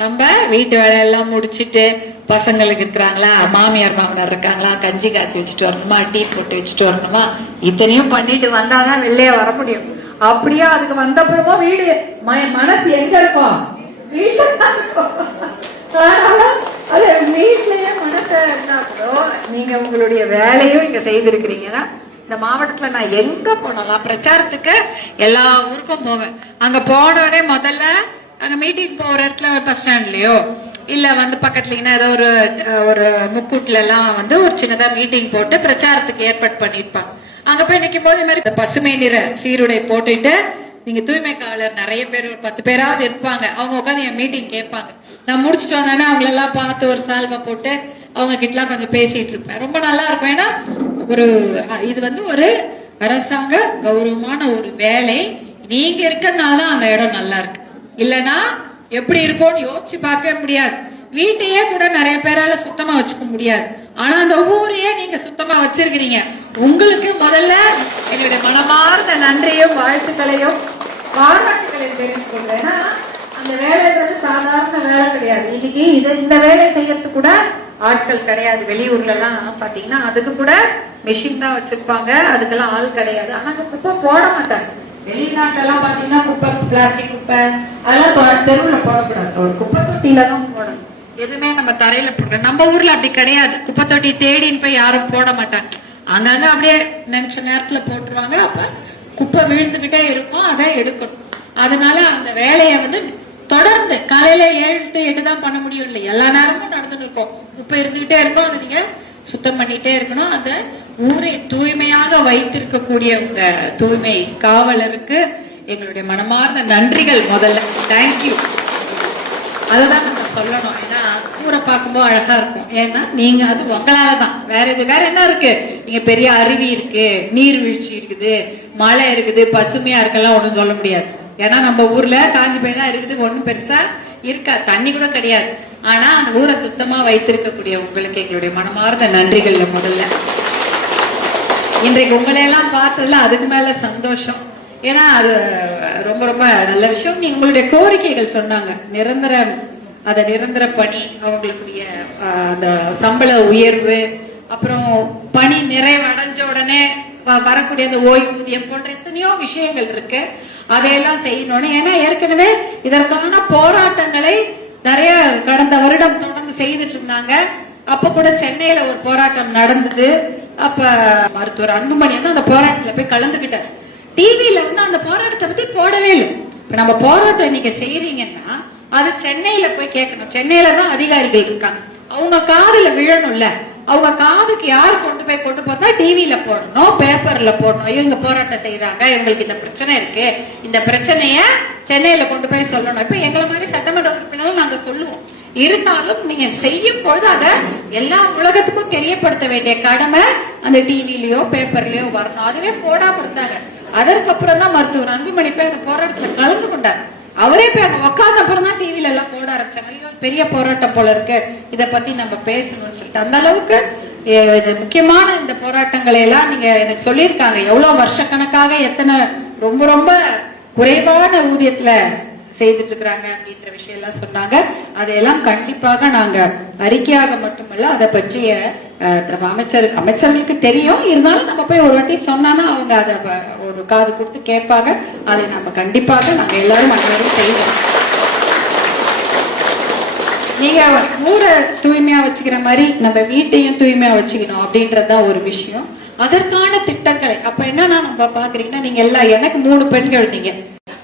நம்ம வீட்டு வேலையெல்லாம் முடிச்சுட்டு பசங்களுக்கு இருக்கிறாங்களா, மாமியார் மாமனார் இருக்காங்களா, கஞ்சி காய்ச்சி வச்சுட்டு வரணுமா, டீ போட்டு வச்சுட்டு வரணுமா, இத்தனையும் பண்ணிட்டு வந்தாதான் வெளியே வர முடியும். அப்படியே அதுக்கு வந்தப்புறமா வீடு மனசு எங்க இருக்கும்? வீட்டுல தான் இருக்கும். அது வீட்லயே மனசு இருந்தா கூட நீங்க உங்களுடைய வேலையும் இங்க செய்திருக்கிறீங்கன்னா, இந்த மாவட்டத்துல நான் எங்க போனாலும் பிரச்சாரத்துக்கு எல்லா ஊருக்கும் போவேன். அங்க போனோடனே முதல்ல அங்க மீட்டிங் போற இடத்துல பஸ் ஸ்டாண்ட்லயோ இல்ல பக்கத்துல ஏதோ ஒரு முக்கூட்ல எல்லாம் ஒரு சின்னதா மீட்டிங் போட்டு பிரச்சாரத்துக்கு ஏற்பாடு பண்ணிருப்பாங்க. அங்க போய் நிற்கும் போது இந்த மாதிரி பசுமை நிற சீருடை போட்டுட்டு நீங்க தூய்மை காவலர் நிறைய பேர் ஒரு 10 பேராவது இருப்பாங்க. அவங்க உட்காந்து என் மீட்டிங் கேட்பாங்க. நான் முடிச்சுட்டு வந்தானே அவங்களெல்லாம் பார்த்து ஒரு சால்வை போட்டு அவங்க கிட்டலாம் கொஞ்சம் பேசிட்டு இருப்பேன். ரொம்ப நல்லா இருக்கும். ஏன்னா இது ஒரு அரசாங்க கௌரவமான ஒரு வேலை. நீங்க இருக்கிறதுனாலதான் அந்த இடம் நல்லா இருக்கு. இல்லைன்னா எப்படி இருக்கும்னு யோசிச்சு பார்க்கவே முடியாது. வீட்டையே கூட நிறைய பேரால சுத்தமா வச்சுக்க முடியாது. ஆனா அந்த ஊரையே நீங்க சுத்தமா வச்சிருக்கிறீங்க. உங்களுக்கு முதல்ல என்னுடைய மனமார்ந்த நன்றியும் வாழ்த்துக்களையும் பாராட்டுகளையும் தெரிவித்துக் கொள்றேன். ஏன்னா அந்த வேலைன்றது சாதாரண வேலை கிடையாது. இன்னைக்கு இந்த வேலை செய்யறதுக்கு கூட ஆட்கள் கிடையாது. வெளியூர்ல எல்லாம் பாத்தீங்கன்னா அதுக்கு கூட மெஷின் தான் வச்சிருப்பாங்க. அதுக்கெல்லாம் ஆள் கிடையாது. ஆனா அங்க குப்பை போட மாட்டாங்க. வெளிநாட்டெல்லாம் பாத்தீங்கன்னா குப்பை, பிளாஸ்டிக் குப்பை அதெல்லாம் தெருவுல போடக்கூடாது. ஒரு குப்பை தொட்டியில தான் போடணும். எதுவுமே நம்ம தரையில போடுறோம். நம்ம ஊர்ல அப்படி கிடையாது. குப்பை தொட்டி தேடின்னு போய் யாரும் போட மாட்டாங்க. அங்கங்க அப்படியே நினைச்ச நேரத்துல போட்டுருவாங்க. அப்ப குப்பை விழுந்துகிட்டே இருக்கும். அதை எடுக்கணும். அதனால அந்த வேலையை தொடர்ந்து காலையில 7 to 8 தான் பண்ண முடியும். இல்லை, எல்லா நேரமும் நடந்துட்டு இருக்கும். குப்பை இருந்துகிட்டே இருக்கும். அதை நீங்க சுத்தம் பண்ணிட்டே இருக்கணும். அந்த ஊரை தூய்மையாக வைத்திருக்கக்கூடிய உங்க தூய்மை காவலருக்கு எங்களுடைய மனமார்ந்த நன்றிகள். முதல்ல தேங்க்யூ. அதுதான் நம்ம சொல்லணும். ஏன்னா ஊரை பார்க்கும்போது அழகா இருக்கும். ஏன்னா நீங்க அது உங்களாலதான். வேற என்ன இருக்கு? இங்க பெரிய அருவி இருக்கு, நீர்வீழ்ச்சி இருக்குது, மழை இருக்குது, பசுமையா இருக்கெல்லாம் ஒண்ணும் சொல்ல முடியாது. ஏன்னா நம்ம ஊர்ல காஞ்சி போய் தான் இருக்குது. ஒண்ணும் பெருசா இருக்கா, தண்ணி கூட கிடையாது. ஆனா அந்த ஊரை சுத்தமா வைத்திருக்கக்கூடிய உங்களுக்கு எங்களுடைய மனமார்ந்த நன்றிகள். முதல்ல இன்றைக்கு உங்களையெல்லாம் பார்த்ததுல அதுக்கு மேல சந்தோஷம். ஏன்னா அது ரொம்ப ரொம்ப நல்ல விஷயம். நீங்க உங்களுடைய கோரிக்கைகள் சொன்னாங்க. நிரந்தர பணி, அவங்களுடைய அந்த சம்பள உயர்வு, அப்புறம் பணி நிறைவடைஞ்ச உடனே வரக்கூடிய அந்த ஓய்வூதியம் போன்ற எத்தனையோ விஷயங்கள் இருக்கு. அதையெல்லாம் செய்யணும்னு. ஏன்னா ஏற்கனவே இதற்கான போராட்டங்களை நிறைய கடந்த வருடம் தொடர்ந்து செய்துட்டு இருந்தாங்க. அப்ப கூட சென்னையில ஒரு போராட்டம் நடந்தது. அப்ப மருத்துவர் அன்புமணி அந்த போராட்டத்துல போய் கலந்துகிட்டார். டிவியில அந்த போராட்டத்தை பத்தி போடவே இல்லை. இப்ப நம்ம போராட்டம் இன்னைக்கு செய்யறீங்கன்னா அது சென்னையில போய் கேட்கணும். சென்னையில தான் அதிகாரிகள் இருக்காங்க. அவங்க காதுல விழணும்ல. அவங்க காதுக்கு யார் கொண்டு போறதா டிவியில போடணும், பேப்பர்ல போடணும். இவங்க போராட்டம் செய்யறாங்க, இவங்களுக்கு இந்த பிரச்சனை இருக்கு, இந்த பிரச்சனைய சென்னையில கொண்டு போய் சொல்லணும். இப்ப எங்களை மாதிரி சட்டமன்ற உறுப்பினரும் நாங்க சொல்லுவோம். இருந்தாலும் நீங்க செய்யும் பொழுது அதை எல்லா உலகத்துக்கும் தெரியப்படுத்த வேண்டிய கடமை அந்த டிவிலயோ பேப்பர்லயோ வரணும். அதுவே போடாம இருந்தாங்க. அதற்கப்புறம் தான் மருத்துவர் அன்புமணி போய் அந்த போராட்டத்துல கலந்து கொண்டார். அவரே போய் அங்க உட்கார்ந்த அப்புறம் தான் டிவில எல்லாம் போட ஆரம்பிச்சாங்க. ஐயோ பெரிய போராட்டம் போல இருக்கு, இதை பத்தி நம்ம பேசணும்னு சொல்லிட்டு. அந்த அளவுக்கு முக்கியமான இந்த போராட்டங்களை எல்லாம் நீங்க எனக்கு சொல்லியிருக்காங்க. எவ்வளவு வருஷக்கணக்காக எத்தனை ரொம்ப ரொம்ப குறைவான ஊதியத்துல செய்துட்டு இருக்கிறாங்க அப்படின்ற விஷயம் எல்லாம் சொன்னாங்க. அதையெல்லாம் கண்டிப்பாக நாங்க அறிக்கையாக மட்டுமல்ல, அதை பற்றிய அமைச்சர்களுக்கு தெரியும். இருந்தாலும் நம்ம போய் ஒரு வாட்டி சொன்னா அவங்க அதை ஒரு காது கொடுத்து கேட்பாங்க. அதை நம்ம கண்டிப்பாக நாங்க எல்லாரும் அனைவரும் செய்வோம். நீங்க ஊரை தூய்மையா வச்சுக்கிற மாதிரி நம்ம வீட்டையும் தூய்மையா வச்சுக்கணும் அப்படின்றதுதான் ஒரு விஷயம். அதற்கான திட்டங்களை அப்ப என்னன்னா நம்ம பாக்குறீங்கன்னா, நீங்க எல்லாம் எனக்கு 3 பெண் குழந்தைங்க.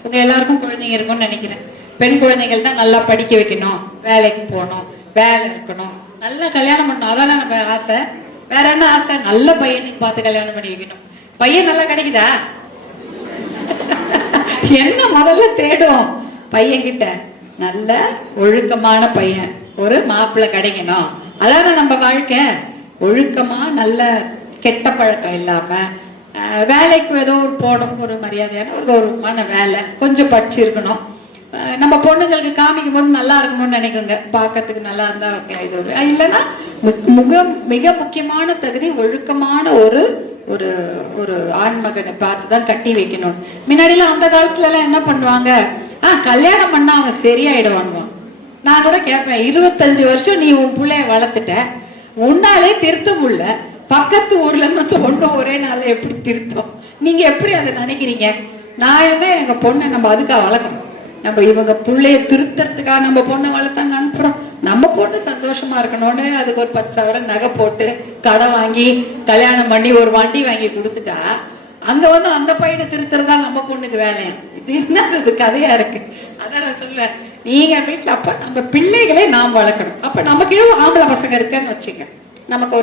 உங்க எல்லாருக்கும் குழந்தைங்க இருக்கும்னு நினைக்கிறேன். பெண் குழந்தைகள் தான் நல்லா படிக்க வைக்கணும், வேலைக்கு போகணும், வேலை இருக்கணும், நல்லா கல்யாணம் பண்ணணும். அதானே நம்ம ஆசை. வேற என்ன ஆசை? நல்ல பையனுக்கு பார்த்து கல்யாணம் பண்ணி வைக்கணும். பையன் நல்லா கிடைக்குதா? என்ன முதல்ல தேடும் பையன் கிட்ட? நல்ல ஒழுக்கமான பையன், ஒரு மாப்பிள்ளை கிடைக்கணும். அதான நம்ம வாழ்க்கை. ஒழுக்கமா, நல்ல கெட்ட பழக்கம் இல்லாம, வேலைக்கு ஏதோ ஒரு போடும், ஒரு மரியாதையான ஒரு கௌரவமான வேலை, கொஞ்சம் படிச்சிருக்கணும். நம்ம பொண்ணுங்களுக்கு காமிக்கும் போது நல்லா இருக்கணும்னு நினைக்குங்க. பார்க்கறதுக்கு நல்லா இருந்தா இது ஒரு இல்லைன்னா மிக முக்கியமான தகுதி ஒழுக்கமான ஒரு ஒரு ஒரு ஆண்மகனை பார்த்துதான் கட்டி வைக்கணும். முன்னாடிலாம் அந்த காலத்துல எல்லாம் என்ன பண்ணுவாங்க, கல்யாணம் பண்ணா அவன் சரியாயிடுவான். நான் கூட கேட்பேன், 25 வருஷம் நீ உன் பிள்ளைய வளர்த்துட்ட, உன்னாலே திருத்த முடியல, பக்கத்து ஊர்ல இருந்து ஒன்றும் ஒரே நாள் எப்படி திருத்தம்? நீங்க எப்படி அதை நினைக்கிறீங்க? நான் என்ன எங்க பொண்ணை நம்ம அதுக்காக வளர்க்கணும்? நம்ம இவங்க பிள்ளைய திருத்தறதுக்காக நம்ம பொண்ணை வளர்த்தாங்க அனுப்புறோம். நம்ம பொண்ணு சந்தோஷமா இருக்கணும்னு அதுக்கு ஒரு 10 சவரன் நகை போட்டு கடன் வாங்கி கல்யாணம் பண்ணி ஒரு வண்டி வாங்கி கொடுத்துட்டா, அங்க வந்து அந்த பையனை திருத்துறதா நம்ம பொண்ணுக்கு வேலையா? இது என்னது கதையா இருக்கு? அதான் நான் சொல்லுவேன், நீங்க வீட்டுல அப்ப நம்ம பிள்ளைகளை நாம் வளர்க்கணும். அப்ப நமக்கு ஆம்பளை பசங்க இருக்குன்னு வச்சுங்க, நமக்கு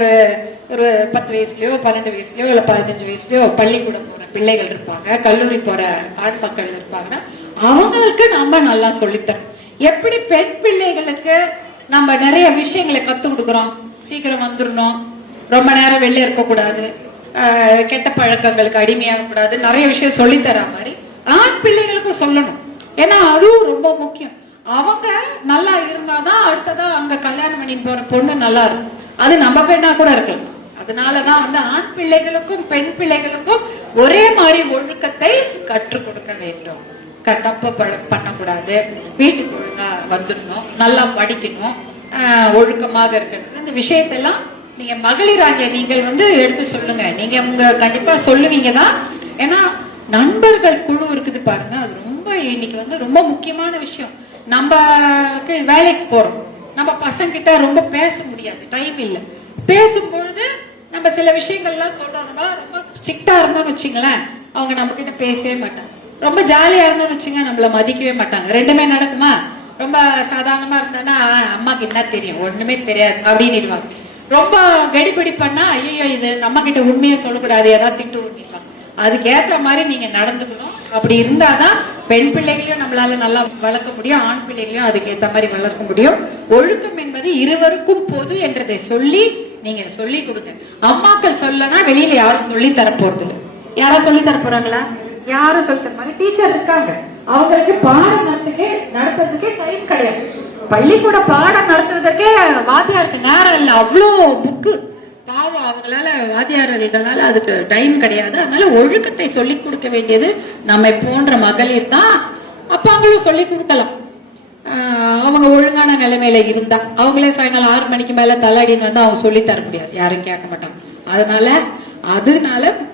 ஒரு 10 வயசுலயோ 12 வயசுலயோ இல்ல 15 வயசுலயோ பள்ளிக்கூடம் போற பிள்ளைகள் இருப்பாங்க, கல்லூரி போற ஆண் மக்கள் இருப்பாங்கன்னா அவங்களுக்கு நம்ம நல்லா சொல்லித்தரணும். எப்படி பெண் பிள்ளைகளுக்கு நம்ம நிறைய விஷயங்களை கத்து கொடுக்குறோம், சீக்கிரம் வந்துடணும், ரொம்ப நேரம் வெளில இருக்கக்கூடாது, கெட்ட பழக்கங்களுக்கு அடிமையாக கூடாது, நிறைய விஷயம் சொல்லித்தர மாதிரி ஆண் பிள்ளைகளுக்கும் சொல்லணும். ஏன்னா அதுவும் ரொம்ப முக்கியம். அவங்க நல்லா இருந்தாதான் அடுத்ததா அங்க கல்யாணம் பண்ணி போற பொண்ணு நல்லா இருக்கும். அது நம்ம பெண்ணா கூட இருக்கலாம். அதனாலதான் வந்து ஆண் பிள்ளைகளுக்கும் பெண் பிள்ளைகளுக்கும் ஒரே மாதிரி ஒழுக்கத்தை கற்றுக் கொடுக்க வேண்டும். தப்பு பண்ணக்கூடாது, வீட்டுக்கு ஒழுங்கா வந்துடணும், நல்லா படிக்கணும், ஒழுக்கமாக இருக்கணும். இந்த விஷயத்தெல்லாம் நீங்க மகளிராகிய நீங்கள் வந்து எடுத்து சொல்லுங்க. நீங்க உங்க கண்டிப்பா சொல்லுவீங்க தான். ஏன்னா நண்பர்கள் குழு இருக்குது பாருங்க, அது ரொம்ப இன்னைக்கு வந்து ரொம்ப முக்கியமான விஷயம். நம்ம வேலைக்கு போறோம், நம்ம பசங்க கிட்ட ரொம்ப பேச முடியாது, டைம் இல்லை. பேசும்பொழுது நம்ம சில விஷயங்கள்லாம் சொல்றோம். நம்ம ரொம்ப ஸ்ட்ரிக்டா இருந்தோம்னு வச்சுங்களேன், அவங்க நம்ம கிட்ட பேசவே மாட்டாங்க. ரொம்ப ஜாலியா இருந்தோம்னு வச்சுங்க, நம்மள மதிக்கவே மாட்டாங்க. ரெண்டுமே நடக்குமா? ரொம்ப சாதாரணமா இருந்தானா அம்மாக்கு என்ன தெரியும், ஒண்ணுமே தெரியாது அப்படின்னு. ரொம்ப கடிபிடி பண்ணா ஐயோ இது நம்ம கிட்ட உண்மையை சொல்லக்கூடாது, ஏதாவது திட்டு ஊட்டிப்பாங்க. அதுக்கு ஏற்ற மாதிரி நீங்க நடந்துக்கணும். அப்படி இருந்தாதான் பெண் பிள்ளைகளையும் நம்மளால நல்லா வளர்க்க முடியும், ஆண் பிள்ளைகளையும் அதுக்கு ஏற்ற மாதிரி வளர்க்க முடியும். ஒழுக்கம் என்பது இருவருக்கும் பொது என்றதை சொல்லி நீங்க சொல்லி கொடுங்க. அம்மாக்கள் சொல்லனா வெளியில யாரும் சொல்லி தரப்போறது இல்லை. யாரா சொல்லி தர போறாங்களா? யாரும் சொல்ற மாதிரி டீச்சர் இருக்காங்க, அவங்களுக்கு பாடம் நடத்துறதுக்கே டைம் கிடையாது. பள்ளிக்கூட பாடம் நடத்துவதற்கே வாத்தியாருக்கு நேரம் இல்லை, அவ்வளோ புக்கு. பாவம், அவங்களால வாத்தியாரனால அதுக்கு டைம் கிடையாது. அதனால ஒழுக்கத்தை சொல்லி கொடுக்க வேண்டியது நம்மை போன்ற மகளிர் தான். அப்பாங்களும் சொல்லி கொடுக்கலாம். அவங்க ஒழுங்கான நிலைமையில இருந்தா அவங்களே சாயங்காலம் 6 மணிக்கு மேல தள்ளாடின்னு வந்து அவங்க சொல்லி தர முடியாது, யாரும் கேட்க மாட்டாங்க. அதனால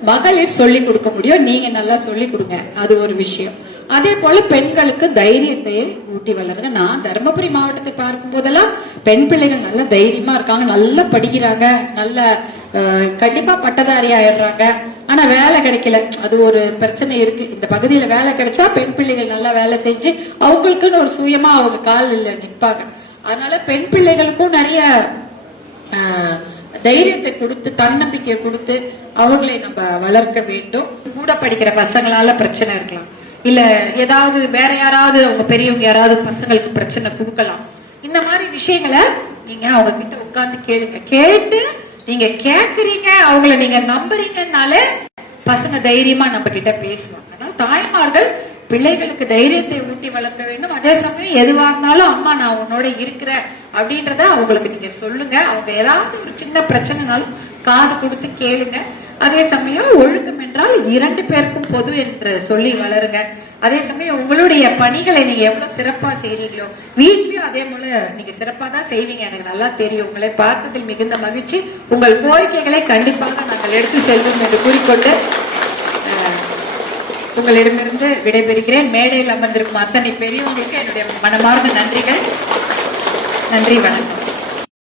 மகளிர் சொல்லி கொடுக்க முடியும். நீங்க நல்லா சொல்லி கொடுங்க, அது ஒரு விஷயம். அதே போல பெண்களுக்கு தைரியத்தை ஊட்டி வளருங்க. நான் தருமபுரி மாவட்டத்தை பார்க்கும் போதெல்லாம் பெண் பிள்ளைகள் நல்ல தைரியமா இருக்காங்க, நல்லா படிக்கிறாங்க, நல்ல கண்டிப்பா பட்டதாரி ஆயிடுறாங்க. ஆனா வேலை கிடைக்கல, அது ஒரு பிரச்சனை இருக்கு. இந்த பகுதியில வேலை கிடைச்சா பெண் பிள்ளைகள் நல்லா வேலை செஞ்சு அவங்களுக்குன்னு ஒரு சுயமா அவங்க காலில் நிற்பாங்க. அதனால பெண் பிள்ளைகளுக்கும் நிறைய தைரியத்தை கொடுத்து தன்னம்பிக்கையை கொடுத்து அவங்களை நம்ம வளர்க்க வேண்டும். கூட படிக்கிற பசங்களால பிரச்சனை இருக்கலாம், இல்ல ஏதாவது வேற யாராவது அவங்க பெரியவங்க யாராவது பசங்களுக்கு பிரச்சனை கொடுக்கலாம். இந்த மாதிரி விஷயங்களை நீங்க அவங்க கிட்ட உட்கார்ந்து கேளுங்க. கேட்டு நீங்க கேக்குறீங்க, அவங்கள நீங்க நம்புறீங்கன்னாலே பசங்க தைரியமா நம்ம கிட்ட பேசுவாங்க. அதனால தாய்மார்கள் பிள்ளைகளுக்கு தைரியத்தை ஊட்டி வளர்க்க வேண்டும். அதே சமயம் எதுவா இருந்தாலும் அம்மா நான் உன்னோட இருக்கிறேன் அப்படின்றத அவங்களுக்கு நீங்க சொல்லுங்க. அவங்க ஏதாவது ஒரு சின்ன பிரச்சனைனாலும் காது கொடுத்து கேளுங்க. அதே சமயம் ஒழுக்கம் என்றால் 2 பேருக்கும் பொது என்று சொல்லி வளருங்க. அதே சமயம் உங்களுடைய பணிகளை நீங்க எவ்வளவு சிறப்பா செய்றீங்களோ வீட்லயும் அதே போல நீங்க சிறப்பா தான் செய்வீங்க, எனக்கு நல்லா தெரியும். உங்களை பார்த்ததில் மிகுந்த மகிழ்ச்சி. உங்கள் கோரிக்கைகளை கண்டிப்பாக நாங்கள் எடுத்து செல்வோம் என்று கூறிக்கொண்டு உங்களிடமிருந்து விடைபெறுகிறேன். மேடையில் அமர்ந்திருக்கும் அத்தனை பெரியவங்களுக்கு என்னுடைய மனமார்ந்த நன்றிகள். நன்றி, வணக்கம்.